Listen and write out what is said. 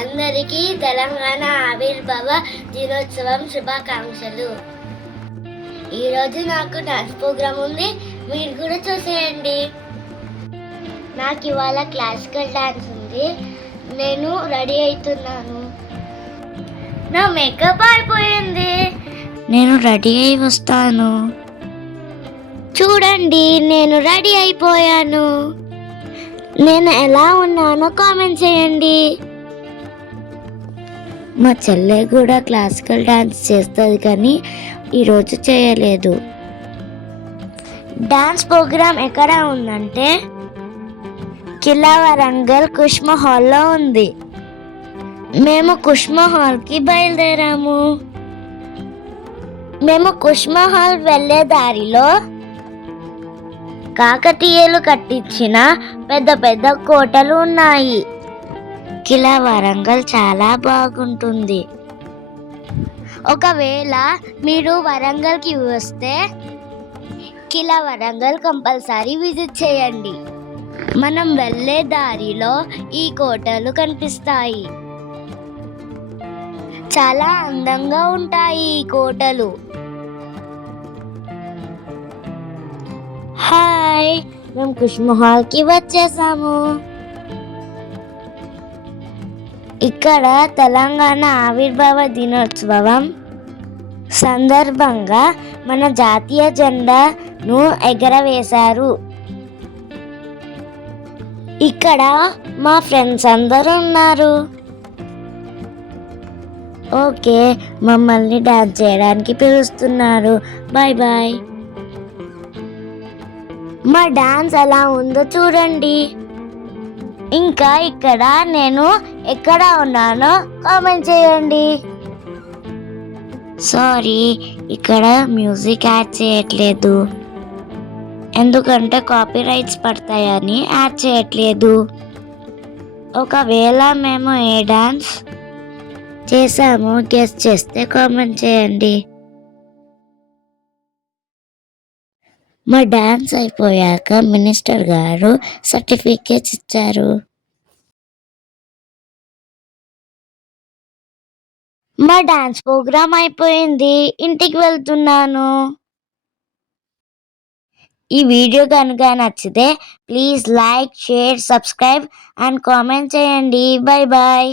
అందరికీ తెలంగాణ ఆవిర్భావ దినోత్సవం శుభాకాంక్షలు. ఈరోజు నాకు డాన్స్ ప్రోగ్రామ్ ఉంది, మీరు కూడా చూసేయండి. నాకు ఇవాళ క్లాసికల్ డాన్స్ ఉంది, నేను రెడీ అవుతున్నాను. నా మేకప్ అయిపోయింది, నేను రెడీ అయి వస్తాను. చూడండి, నేను రెడీ అయిపోయాను. నేను ఎలా ఉన్నానో కామెంట్ చేయండి. మా చెల్లె కూడా క్లాసికల్ డాన్స్ చేస్తుంది, కానీ ఈరోజు చేయలేదు. డాన్స్ ప్రోగ్రామ్ ఎక్కడ ఉందంటే కిలా వరంగల్ కుష్మ హాల్లో ఉంది. మేము కుష్మ హాల్కి బయలుదేరాము. మేము కుష్మ హాల్ వెళ్ళే దారిలో కాకతీయులు కట్టించిన పెద్ద పెద్ద కోటలు ఉన్నాయి. కిలా వరంగల్ చాలా బాగుంటుంది. ఒకవేళ మీరు వరంగల్కి వస్తే కిలా వరంగల్ కంపల్సరీ విజిట్ చేయండి. మనం వెళ్ళే దారిలో ఈ కోటలు కనిపిస్తాయి. చాలా అందంగా ఉంటాయి ఈ కోటలు. హాయ్, మేము కుష్మహాల్కి వచ్చేసాము. ఇక్కడ తెలంగాణ ఆవిర్భావ దినోత్సవం సందర్భంగా మన జాతీయ జెండాను ఎగరవేశారు. ఇక్కడ మా ఫ్రెండ్స్ అందరూ ఉన్నారు. ఓకే, మమ్మల్ని డాన్స్ చేయడానికి పిలుస్తున్నారు. Bye bye. మా డాన్స్ ఎలా ఉందో చూడండి. ఇంకా ఇక్కడ నేను ఎక్కడ ఉన్నానో కామెంట్ చేయండి. సారీ, ఇక్కడ మ్యూజిక్ యాడ్ చేయట్లేదు, ఎందుకంటే కాపీరైట్స్ పడతాయని యాడ్ చేయట్లేదు. ఒకవేళ మేము ఏ డాన్స్ చేసామో గెస్ చేస్తే కామెంట్ చేయండి. మా డాన్స్ అయిపోయాక మినిస్టర్ గారు సర్టిఫికేట్స్ ఇచ్చారు. మా డాన్స్ ప్రోగ్రామ్ అయిపోయింది, ఇంటికి వెళ్తున్నాను. ఈ వీడియో కనుక నచ్చితే please like, share, subscribe and comment చేయండి. Bye bye.